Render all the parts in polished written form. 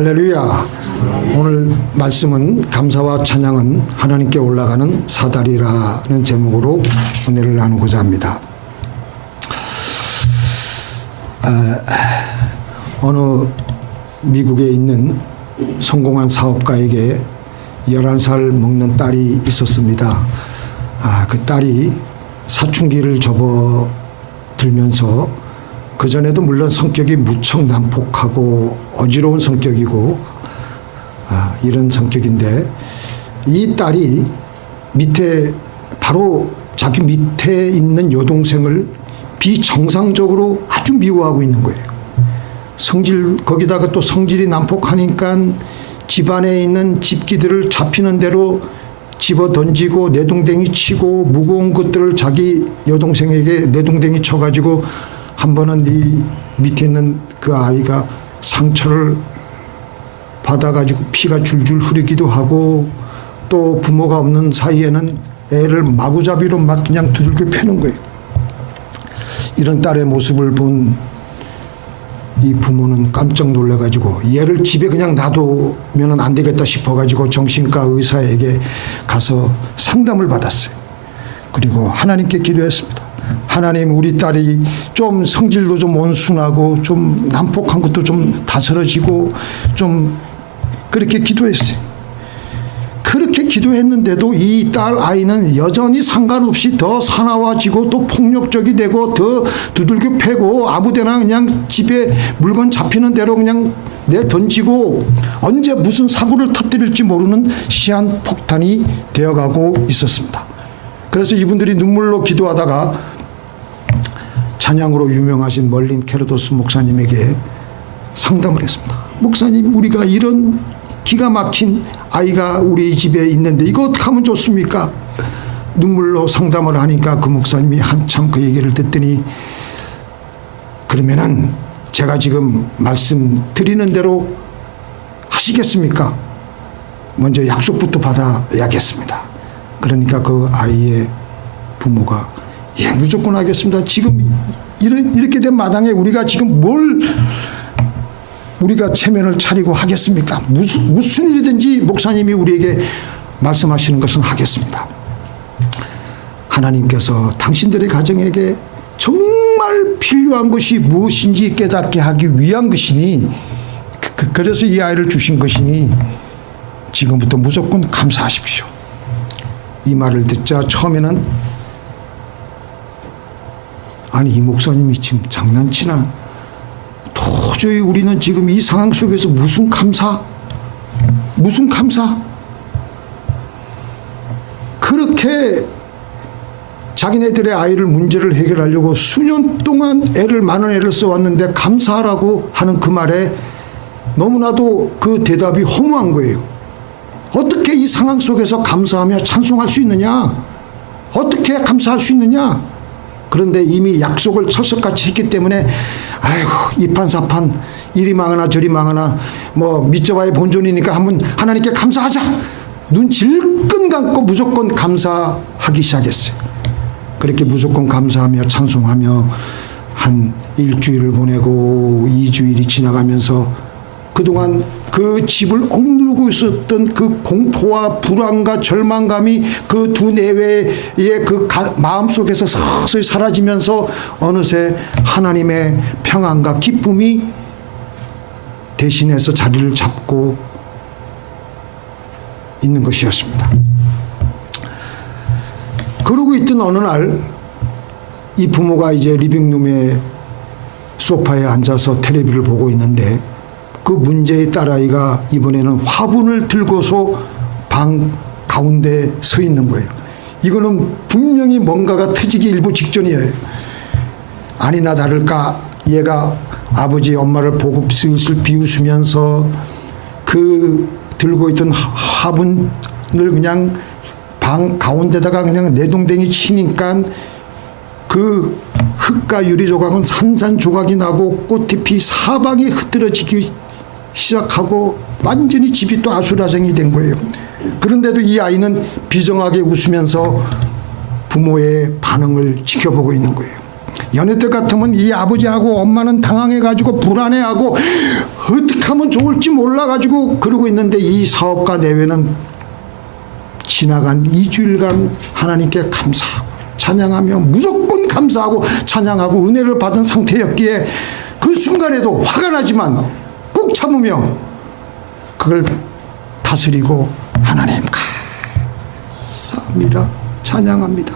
할렐루야. 오늘 말씀은 감사와 찬양은 하나님께 올라가는 사다리라는 제목으로 은혜를 나누고자 합니다. 어느 미국에 있는 성공한 사업가에게 11살 먹는 딸이 있었습니다. 그 딸이 사춘기를 접어들면서 그전에도 물론 성격이 무척 난폭하고 어지러운 성격이고 이런 성격인데, 이 딸이 밑에 바로 자기 밑에 있는 여동생을 비정상적으로 아주 미워하고 있는 거예요. 거기다가 또 성질이 난폭하니까 집안에 있는 집기들을 잡히는 대로 집어 던지고 내동댕이 치고, 무거운 것들을 자기 여동생에게 내동댕이 쳐가지고 한 번은 이 밑에 있는 그 아이가 상처를 받아가지고 피가 줄줄 흐르기도 하고, 또 부모가 없는 사이에는 애를 마구잡이로 막 그냥 두들겨 패는 거예요. 이런 딸의 모습을 본 이 부모는 깜짝 놀라가지고 얘를 집에 그냥 놔두면 안 되겠다 싶어가지고 정신과 의사에게 가서 상담을 받았어요. 그리고 하나님께 기도했습니다. 하나님, 우리 딸이 좀 성질도 좀 온순하고 좀 난폭한 것도 좀 다스러지고 좀 그렇게 기도했어요. 그렇게 기도했는데도 이 딸 아이는 여전히 상관없이 더 사나워지고 또 폭력적이 되고 더 두들겨 패고 아무데나 그냥 집에 물건 잡히는 대로 그냥 내던지고 언제 무슨 사고를 터뜨릴지 모르는 시한폭탄이 되어가고 있었습니다. 그래서 이분들이 눈물로 기도하다가 찬양으로 유명하신 멀린 케르도스 목사님에게 상담을 했습니다. 목사님, 우리가 이런 기가 막힌 아이가 우리 집에 있는데 이거 어떻게 하면 좋습니까? 눈물로 상담을 하니까 그 목사님이 한참 그 얘기를 듣더니, 그러면은 제가 지금 말씀드리는 대로 하시겠습니까? 먼저 약속부터 받아야겠습니다. 그러니까 그 아이의 부모가 예, 무조건 하겠습니다. 지금 이렇게 된 마당에 우리가 지금 우리가 체면을 차리고 하겠습니까? 무슨 일이든지 목사님이 우리에게 말씀하시는 것은 하겠습니다. 하나님께서 당신들의 가정에게 정말 필요한 것이 무엇인지 깨닫게 하기 위한 것이니, 그래서 이 아이를 주신 것이니 지금부터 무조건 감사하십시오. 이 말을 듣자 처음에는 아니, 이 목사님이 지금 장난치나? 도저히 우리는 지금 이 상황 속에서 무슨 감사? 그렇게 자기네들의 아이를 문제를 해결하려고 수년 동안 많은 애를 써왔는데 감사하라고 하는 그 말에 너무나도 그 대답이 허무한 거예요. 어떻게 이 상황 속에서 감사하며 찬송할 수 있느냐? 어떻게 감사할 수 있느냐? 그런데 이미 약속을 철석같이 했기 때문에 아이고, 이판사판 이리 망하나 저리 망하나 뭐 믿져봐야 본전이니까 한번 하나님께 감사하자. 눈 질끈 감고 무조건 감사하기 시작했어요. 그렇게 무조건 감사하며 찬송하며 한 일주일을 보내고 2주일이 지나가면서 그동안 그 집을 억누르고 있었던 그 공포와 불안과 절망감이 그 두 내외의 그 마음속에서 서서히 사라지면서 어느새 하나님의 평안과 기쁨이 대신해서 자리를 잡고 있는 것이었습니다. 그러고 있던 어느 날 이 부모가 이제 리빙룸의 소파에 앉아서 텔레비를 보고 있는데, 그 문제의 딸아이가 이번에는 화분을 들고서 방 가운데 서 있는 거예요. 이거는 분명히 뭔가가 터지기 일보 직전이에요. 아니나 다를까 얘가 아버지 엄마를 보고 슬슬 비웃으면서 그 들고 있던 화분을 그냥 방 가운데다가 그냥 내동댕이 치니까 그 흙과 유리 조각은 산산조각이 나고 꽃잎이 사방에 흩어지기 시작하고 완전히 집이 또 아수라장이 된 거예요. 그런데도 이 아이는 비정하게 웃으면서 부모의 반응을 지켜보고 있는 거예요. 여느 때 같으면 이 아버지하고 엄마는 당황해가지고 불안해하고 어떻게 하면 좋을지 몰라가지고 그러고 있는데, 이 사업가 내외는 지나간 2주일간 하나님께 감사하고 찬양하며 무조건 감사하고 찬양하고 은혜를 받은 상태였기에 그 순간에도 화가 나지만 꾹 참으며 그걸 다스리고 하나님 감사합니다, 찬양합니다.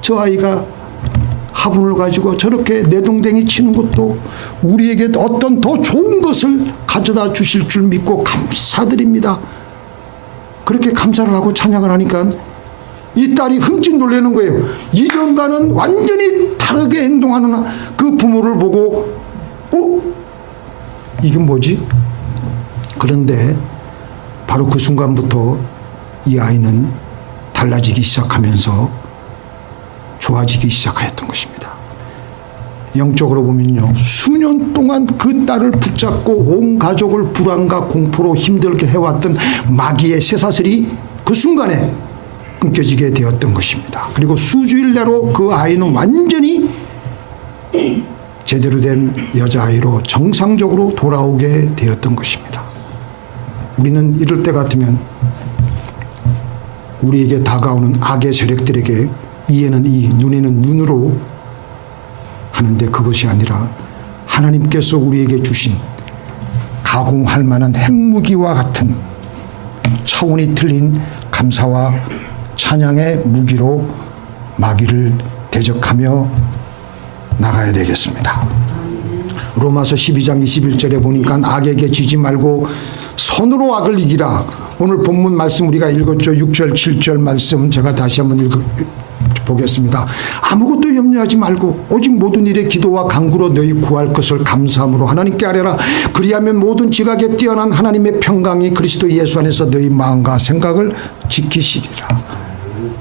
저 아이가 화분을 가지고 저렇게 내동댕이 치는 것도 우리에게 어떤 더 좋은 것을 가져다 주실 줄 믿고 감사드립니다. 그렇게 감사를 하고 찬양을 하니까 이 딸이 흠칫 놀라는 거예요. 이전과는 완전히 다르게 행동하는 그 부모를 보고 이게 뭐지? 그런데 바로 그 순간부터 이 아이는 달라지기 시작하면서 좋아지기 시작하였던 것입니다. 영적으로 보면요, 수년 동안 그 딸을 붙잡고 온 가족을 불안과 공포로 힘들게 해왔던 마귀의 쇠사슬이 그 순간에 끊겨지게 되었던 것입니다. 그리고 수주일 내로 그 아이는 완전히 제대로 된 여자아이로 정상적으로 돌아오게 되었던 것입니다. 우리는 이럴 때 같으면 우리에게 다가오는 악의 세력들에게 이에는 이, 눈에는 눈으로 하는데, 그것이 아니라 하나님께서 우리에게 주신 가공할 만한 핵무기와 같은 차원이 틀린 감사와 찬양의 무기로 마귀를 대적하며 나가야 되겠습니다. 로마서 12장 21절에 보니까 악에게 지지 말고 선으로 악을 이기라. 오늘 본문 말씀 우리가 읽었죠. 6절 7절 말씀 제가 다시 한번 보겠습니다. 아무것도 염려하지 말고 오직 모든 일에 기도와 간구로 너희 구할 것을 감사함으로 하나님께 아뢰라. 그리하면 모든 지각에 뛰어난 하나님의 평강이 그리스도 예수 안에서 너희 마음과 생각을 지키시리라.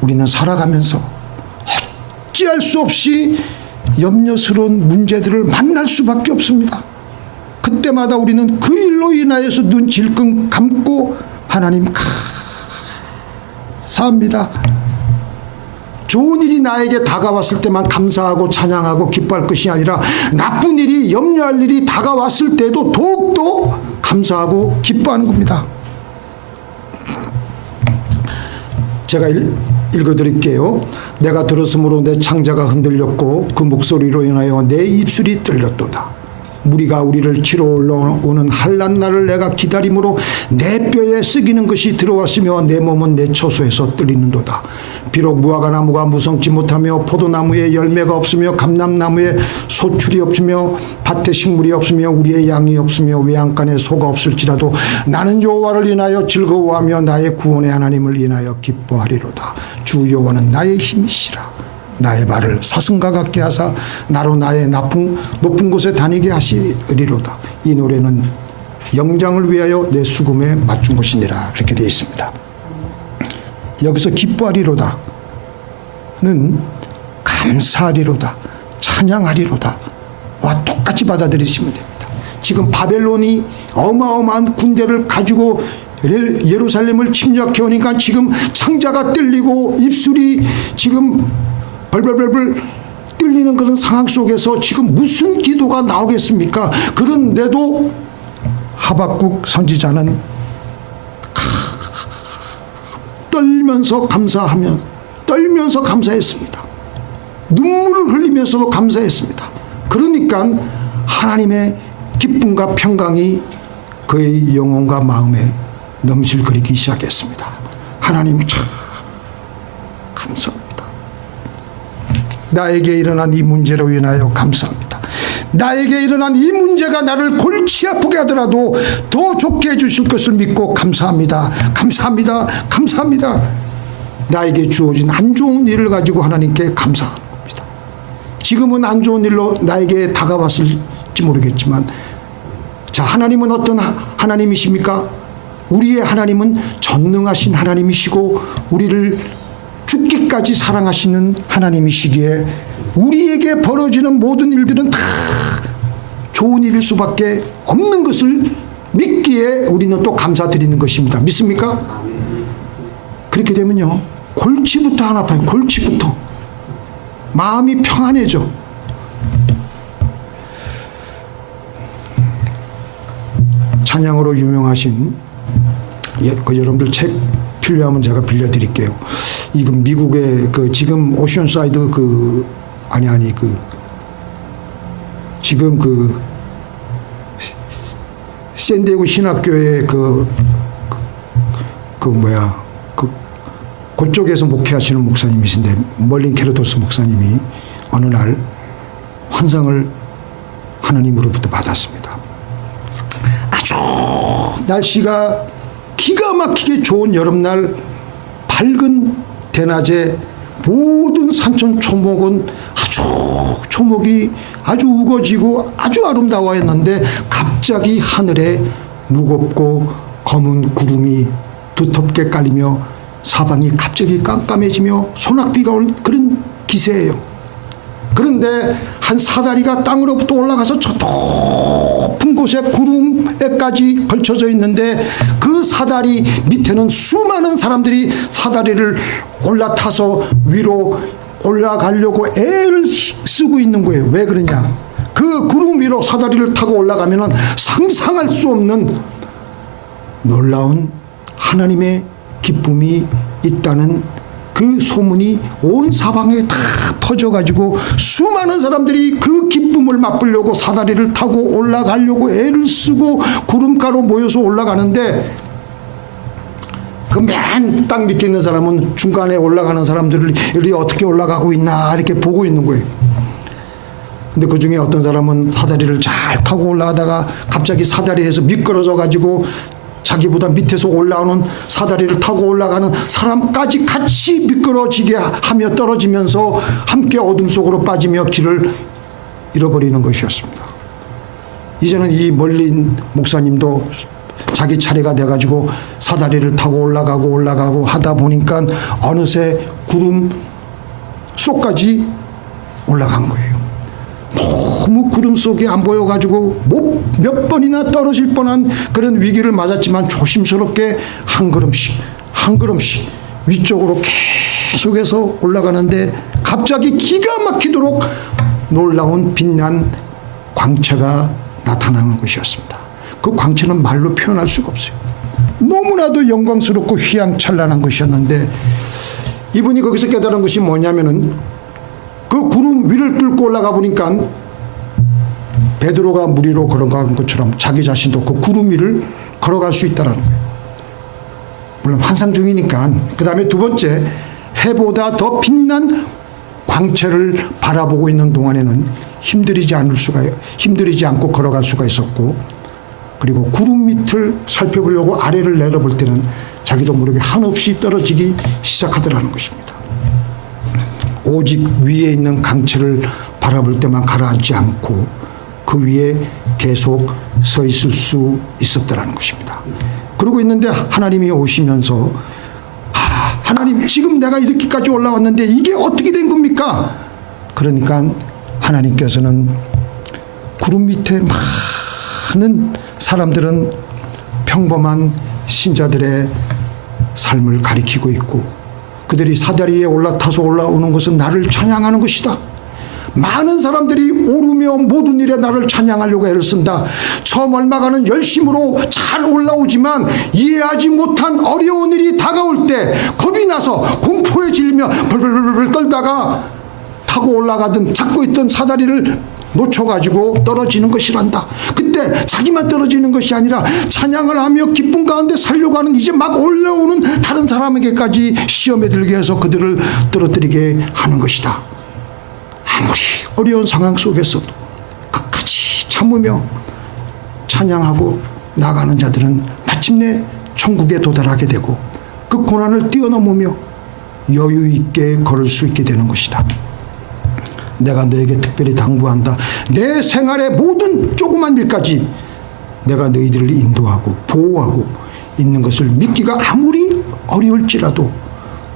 우리는 살아가면서 어찌할 수 없이 염려스러운 문제들을 만날 수밖에 없습니다. 그때마다 우리는 그 일로 인하여서 눈 질끈 감고 하나님 감사합니다. 좋은 일이 나에게 다가왔을 때만 감사하고 찬양하고 기뻐할 것이 아니라 나쁜 일이, 염려할 일이 다가왔을 때도 더욱더 감사하고 기뻐하는 겁니다. 제가 읽어드릴게요. 내가 들었으므로 내 창자가 흔들렸고 그 목소리로 인하여 내 입술이 떨렸도다. 무리가 우리를 치러 올라오는 한란 날을 내가 기다림으로 내 뼈에 썩이는 것이 들어왔으며 내 몸은 내 처소에서 떨리는도다. 비록 무화과 나무가 무성치 못하며 포도나무에 열매가 없으며 감람나무에 소출이 없으며 밭에 식물이 없으며 우리의 양이 없으며 외양간에 소가 없을지라도 나는 여호와를 인하여 즐거워하며 나의 구원의 하나님을 인하여 기뻐하리로다. 주 여호와는 나의 힘이시라. 나의 발을 사슴과 같게 하사 나로 나의 높은 곳에 다니게 하시리로다. 이 노래는 영장을 위하여 내 수금에 맞춘 것이니라. 그렇게 되어 있습니다. 여기서 기뻐하리로다는 감사하리로다, 찬양하리로다 와 똑같이 받아들이시면 됩니다. 지금 바벨론이 어마어마한 군대를 가지고 예루살렘을 침략해 오니까 지금 창자가 떨리고 입술이 지금 벌벌벌벌 떨리는 그런 상황 속에서 지금 무슨 기도가 나오겠습니까? 그런데도 하박국 선지자는 떨면서 감사했습니다. 눈물을 흘리면서도 감사했습니다. 그러니까 하나님의 기쁨과 평강이 그의 영혼과 마음에 넘실거리기 시작했습니다. 하나님 참 감사합니다. 나에게 일어난 이 문제로 인하여 감사합니다. 나에게 일어난 이 문제가 나를 골치 아프게 하더라도 더 좋게 해주실 것을 믿고 감사합니다. 감사합니다. 감사합니다. 나에게 주어진 안 좋은 일을 가지고 하나님께 감사하는 겁니다. 지금은 안 좋은 일로 나에게 다가왔을지 모르겠지만, 자, 하나님은 어떤 하나님이십니까? 우리의 하나님은 전능하신 하나님이시고 우리를 죽기까지 사랑하시는 하나님이시기에 우리에게 벌어지는 모든 일들은 다 좋은 일일 수밖에 없는 것을 믿기에 우리는 또 감사드리는 것입니다. 믿습니까? 그렇게 되면요, 골치부터 안 아파요. 골치부터 마음이 평안해져. 찬양으로 유명하신 그 여러분들 책 필요하면 제가 빌려드릴게요. 이거 미국의 그 지금 오션사이드 그 지금 그 샌디에고 신학교의 그쪽에서 목회하시는 목사님이신데 멀린 케르도스 목사님이 어느 날 환상을 하나님으로부터 받았습니다. 아주 날씨가 기가 막히게 좋은 여름날 밝은 대낮에 모든 산천 초목은 초목이 아주 우거지고 아주 아름다워했는데 갑자기 하늘에 무겁고 검은 구름이 두텁게 깔리며 사방이 갑자기 깜깜해지며 소낙비가 올 그런 기세예요. 그런데 한 사다리가 땅으로부터 올라가서 저 높은 곳에 구름에까지 걸쳐져 있는데 그 사다리 밑에는 수많은 사람들이 사다리를 올라타서 위로 올라가려고 애를 쓰고 있는 거예요. 왜 그러냐? 그 구름 위로 사다리를 타고 올라가면 상상할 수 없는 놀라운 하나님의 기쁨이 있다는 그 소문이 온 사방에 다 퍼져가지고 수많은 사람들이 그 기쁨을 맛보려고 사다리를 타고 올라가려고 애를 쓰고 구름가로 모여서 올라가는데 그 맨 땅 밑에 있는 사람은 중간에 올라가는 사람들이 어떻게 올라가고 있나 이렇게 보고 있는 거예요. 근데 그 중에 어떤 사람은 사다리를 잘 타고 올라가다가 갑자기 사다리에서 미끄러져 가지고 자기보다 밑에서 올라오는 사다리를 타고 올라가는 사람까지 같이 미끄러지게 하며 떨어지면서 함께 어둠 속으로 빠지며 길을 잃어버리는 것이었습니다. 이제는 이 멀린 목사님도 자기 차례가 돼가지고 사다리를 타고 올라가고 하다 보니까 어느새 구름 속까지 올라간 거예요. 너무 구름 속이 안 보여가지고 몇 번이나 떨어질 뻔한 그런 위기를 맞았지만 조심스럽게 한 걸음씩 위쪽으로 계속해서 올라가는데 갑자기 기가 막히도록 놀라운 빛난 광채가 나타나는 것이었습니다. 그 광채는 말로 표현할 수가 없어요. 너무나도 영광스럽고 휘황찬란한 것이었는데 이분이 거기서 깨달은 것이 뭐냐면은 그 구름 위를 뚫고 올라가 보니까 베드로가 물 위로 걸어간 것처럼 자기 자신도 그 구름 위를 걸어갈 수 있다는 거예요. 물론 환상 중이니까. 그 다음에 두 번째, 해보다 더 빛난 광채를 바라보고 있는 동안에는 힘들이지 않고 걸어갈 수가 있었고, 그리고 구름 밑을 살펴보려고 아래를 내려볼 때는 자기도 모르게 한없이 떨어지기 시작하더라는 것입니다. 오직 위에 있는 광채를 바라볼 때만 가라앉지 않고 그 위에 계속 서 있을 수 있었더라는 것입니다. 그러고 있는데 하나님이 오시면서 하나님 지금 내가 이렇게까지 올라왔는데 이게 어떻게 된 겁니까? 그러니까 하나님께서는 구름 밑에 많은 사람들은 평범한 신자들의 삶을 가리키고 있고 그들이 사다리에 올라타서 올라오는 것은 나를 찬양하는 것이다. 많은 사람들이 오르며 모든 일에 나를 찬양하려고 애를 쓴다. 처음 얼마간은 열심으로 잘 올라오지만 이해하지 못한 어려운 일이 다가올 때 겁이 나서 공포에 질리며 벌벌벌 떨다가 타고 올라가던 잡고 있던 사다리를 놓쳐가지고 떨어지는 것이란다. 그때 자기만 떨어지는 것이 아니라 찬양을 하며 기쁨 가운데 살려고 하는 이제 막 올라오는 다른 사람에게까지 시험에 들게 해서 그들을 떨어뜨리게 하는 것이다. 아무리 어려운 상황 속에서도 끝까지 참으며 찬양하고 나가는 자들은 마침내 천국에 도달하게 되고 그 고난을 뛰어넘으며 여유 있게 걸을 수 있게 되는 것이다. 내가 너에게 특별히 당부한다. 내 생활의 모든 조그만 일까지 내가 너희들을 인도하고 보호하고 있는 것을 믿기가 아무리 어려울지라도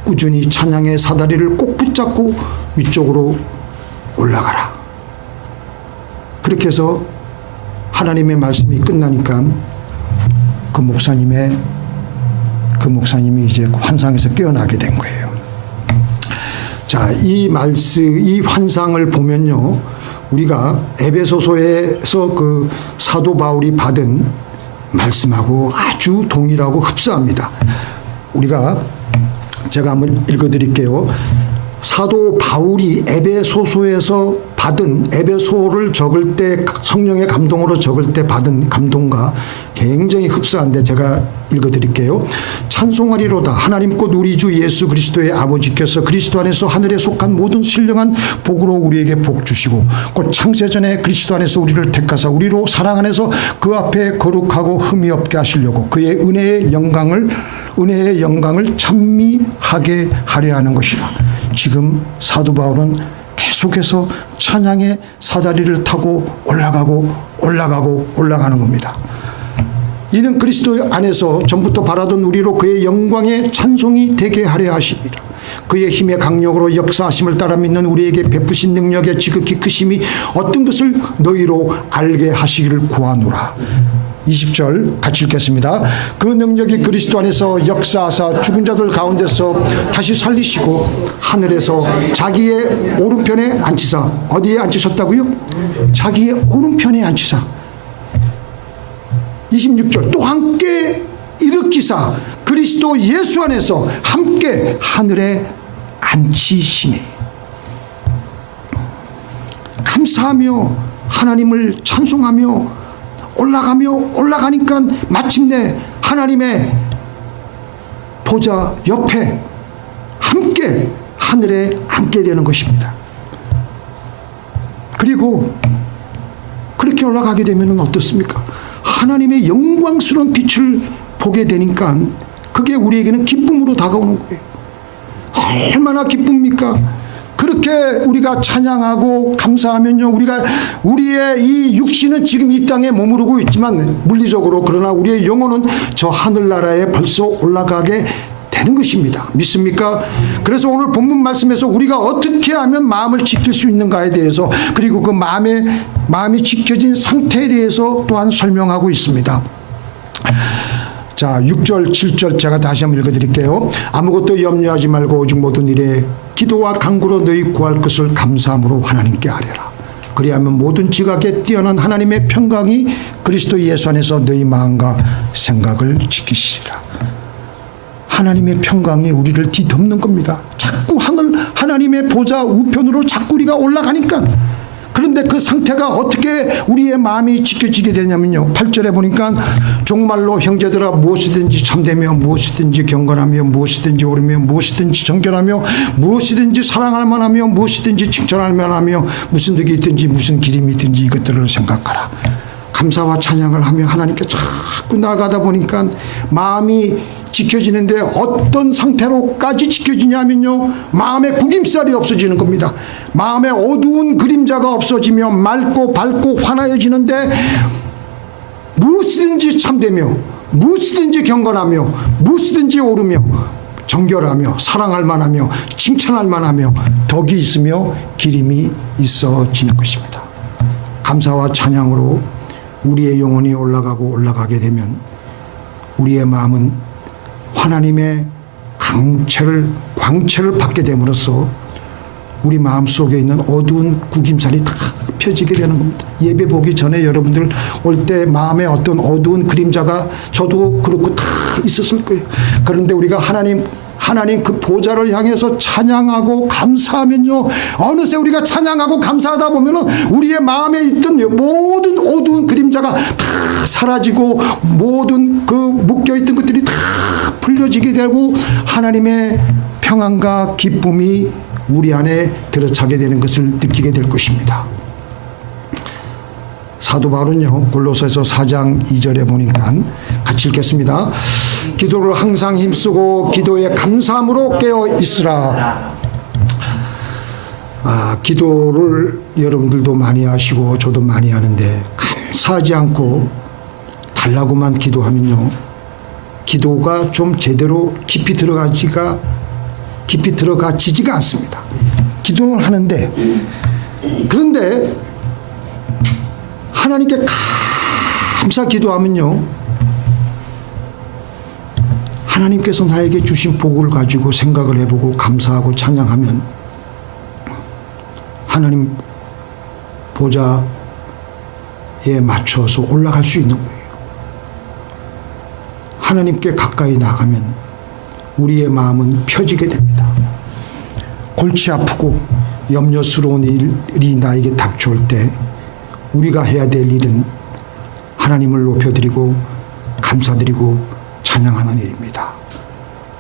꾸준히 찬양의 사다리를 꼭 붙잡고 위쪽으로 올라가라. 그렇게 해서 하나님의 말씀이 끝나니까 그 목사님이 이제 환상에서 깨어나게 된 거예요. 자, 이 환상을 보면요, 우리가 에베소서에서 그 사도 바울이 받은 말씀하고 아주 동일하고 흡사합니다. 제가 한번 읽어드릴게요. 사도 바울이 에베소서에서 받은, 에베소를 적을 때 성령의 감동으로 적을 때 받은 감동과 굉장히 흡사한데 제가 읽어드릴게요. 찬송하리로다 하나님 곧 우리 주 예수 그리스도의 아버지께서 그리스도 안에서 하늘에 속한 모든 신령한 복으로 우리에게 복 주시고 곧 창세전에 그리스도 안에서 우리를 택하사 우리로 사랑 안에서 그 앞에 거룩하고 흠이 없게 하시려고 그의 은혜의 영광을 찬미하게 하려 하는 것이라. 지금 사도 바울은 계속해서 찬양의 사다리를 타고 올라가는 겁니다. 이는 그리스도 안에서 전부터 바라던 우리로 그의 영광의 찬송이 되게 하려 하십니다. 그의 힘의 강력으로 역사하심을 따라 믿는 우리에게 베푸신 능력의 지극히 크심이 어떤 것을 너희로 알게 하시기를 구하노라. 20절 같이 읽겠습니다. 그 능력이 그리스도 안에서 역사하사 죽은 자들 가운데서 다시 살리시고 하늘에서 자기의 오른편에 앉히사. 어디에 앉히셨다고요? 자기의 오른편에 앉히사. 26절 또 함께 일으키사 그리스도 예수 안에서 함께 하늘에 앉히시니. 감사하며 하나님을 찬송하며 올라가니까 마침내 하나님의 보좌 옆에 함께 하늘에 앉게 되는 것입니다. 그리고 그렇게 올라가게 되면 어떻습니까? 하나님의 영광스러운 빛을 보게 되니까 그게 우리에게는 기쁨으로 다가오는 거예요. 얼마나 기쁩니까? 그렇게 우리가 찬양하고 감사하면요, 우리의 이 육신은 지금 이 땅에 머무르고 있지만 물리적으로, 그러나 우리의 영혼은 저 하늘나라에 벌써 올라가게 되는 것입니다. 믿습니까? 그래서 오늘 본문 말씀에서 우리가 어떻게 하면 마음을 지킬 수 있는가에 대해서, 그리고 그 마음이 지켜진 상태에 대해서 또한 설명하고 있습니다. 자, 6절 7절 제가 다시 한번 읽어드릴게요. 아무것도 염려하지 말고 오직 모든 일에 기도와 간구로 너희 구할 것을 감사함으로 하나님께 아뢰라. 그리하면 모든 지각에 뛰어난 하나님의 평강이 그리스도 예수 안에서 너희 마음과 생각을 지키시리라. 하나님의 평강이 우리를 뒤덮는 겁니다. 자꾸 하나님의 보좌 우편으로 자꾸 우리가 올라가니까. 그런데 그 상태가 어떻게 우리의 마음이 지켜지게 되냐면요, 8절에 보니까 정말로 형제들아 무엇이든지 참되며 무엇이든지 경건하며 무엇이든지 옳으며 무엇이든지 정결하며 무엇이든지 사랑할 만하며 무엇이든지 칭찬할 만하며 무슨 덕이 있든지 무슨 기림이 있든지 이것들을 생각하라. 감사와 찬양을 하며 하나님께 자꾸 나아가다 보니까 마음이 지켜지는데 어떤 상태로까지 지켜지냐면요, 마음의 구김살이 없어지는 겁니다. 마음의 어두운 그림자가 없어지며 맑고 밝고 환하여지는데 무엇이든지 참되며 무엇이든지 경건하며 무엇이든지 옳으며 정결하며 사랑할 만하며 칭찬할 만하며 덕이 있으며 기림이 있어지는 것입니다. 감사와 찬양으로 우리의 영혼이 올라가게 되면 우리의 마음은 하나님의 광채를 받게 됨으로써 우리 마음속에 있는 어두운 구김살이 다 펴지게 되는 겁니다. 예배 보기 전에 여러분들 올 때 마음에 어떤 어두운 그림자가, 저도 그렇고 다 있었을 거예요. 그런데 우리가 하나님 그 보좌를 향해서 찬양하고 감사하면요, 어느새 우리가 찬양하고 감사하다 보면은 우리의 마음에 있던 모든 어두운 그림자가 다 사라지고 모든 그 묶여있던 것들이 다 풀려지게 되고 하나님의 평안과 기쁨이 우리 안에 들어차게 되는 것을 느끼게 될 것입니다. 사도 바울은요, 골로새서 4장 2절에 보니까 같이 읽겠습니다. 기도를 항상 힘쓰고 기도에 감사함으로 깨어 있으라. 기도를 여러분들도 많이 하시고 저도 많이 하는데 감사하지 않고 달라고만 기도하면요, 기도가 좀 제대로 깊이 들어가지지가 않습니다. 기도는 하는데, 그런데 하나님께 감사 기도하면요, 하나님께서 나에게 주신 복을 가지고 생각을 해보고 감사하고 찬양하면 하나님 보좌에 맞춰서 올라갈 수 있는 거예요. 하나님께 가까이 나가면 우리의 마음은 펴지게 됩니다. 골치 아프고 염려스러운 일이 나에게 닥쳐올 때 우리가 해야 될 일은 하나님을 높여드리고 감사드리고 찬양하는 일입니다.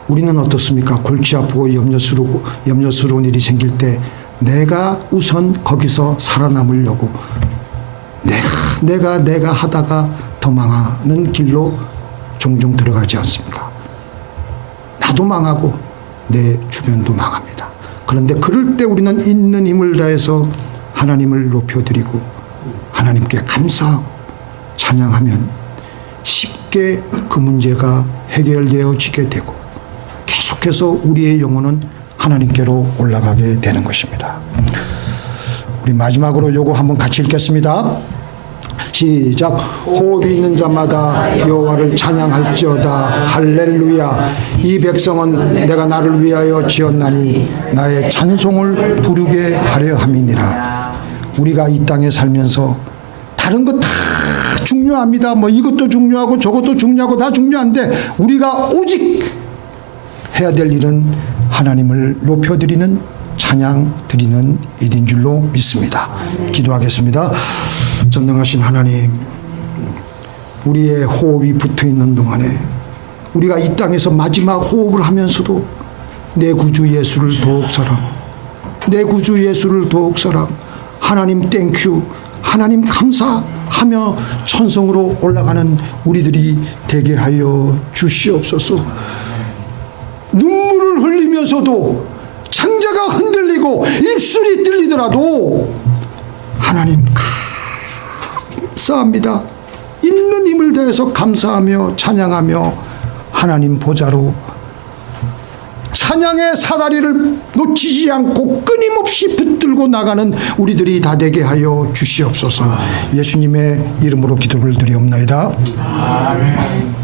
우리는 어떻습니까? 골치 아프고 염려스러운 일이 생길 때 내가 우선 거기서 살아남으려고 내가 하다가 더 망하는 길로 종종 들어가지 않습니까? 나도 망하고 내 주변도 망합니다. 그런데 그럴 때 우리는 있는 힘을 다해서 하나님을 높여드리고 하나님께 감사하고 찬양하면 쉽게 그 문제가 해결되어지게 되고 계속해서 우리의 영혼은 하나님께로 올라가게 되는 것입니다. 우리 마지막으로 요거 한번 같이 읽겠습니다. 시작. 호흡이 있는 자마다 여호와를 찬양할지어다. 할렐루야. 이 백성은 내가 나를 위하여 지었나니 나의 찬송을 부르게 하려 함이니라. 우리가 이 땅에 살면서 다른 것 다 중요합니다. 뭐 이것도 중요하고 저것도 중요하고 다 중요한데 우리가 오직 해야 될 일은 하나님을 높여드리는 찬양 드리는 일인 줄로 믿습니다. 기도하겠습니다. 전능하신 하나님, 우리의 호흡이 붙어있는 동안에 우리가 이 땅에서 마지막 호흡을 하면서도 내 구주 예수를 더욱 사랑, 내 구주 예수를 더욱 사랑, 하나님 땡큐, 하나님 감사하며 천성으로 올라가는 우리들이 되게 하여 주시옵소서. 눈물을 흘리면서도 창자가 흔들리고 입술이 들리더라도 하나님 감사합니다. 있는 힘을 다해서 감사하며 찬양하며 하나님 보좌로 찬양의 사다리를 놓치지 않고 끊임없이 붙들고 나가는 우리들이 다 되게 하여 주시옵소서. 예수님의 이름으로 기도를 드리옵나이다. 아멘.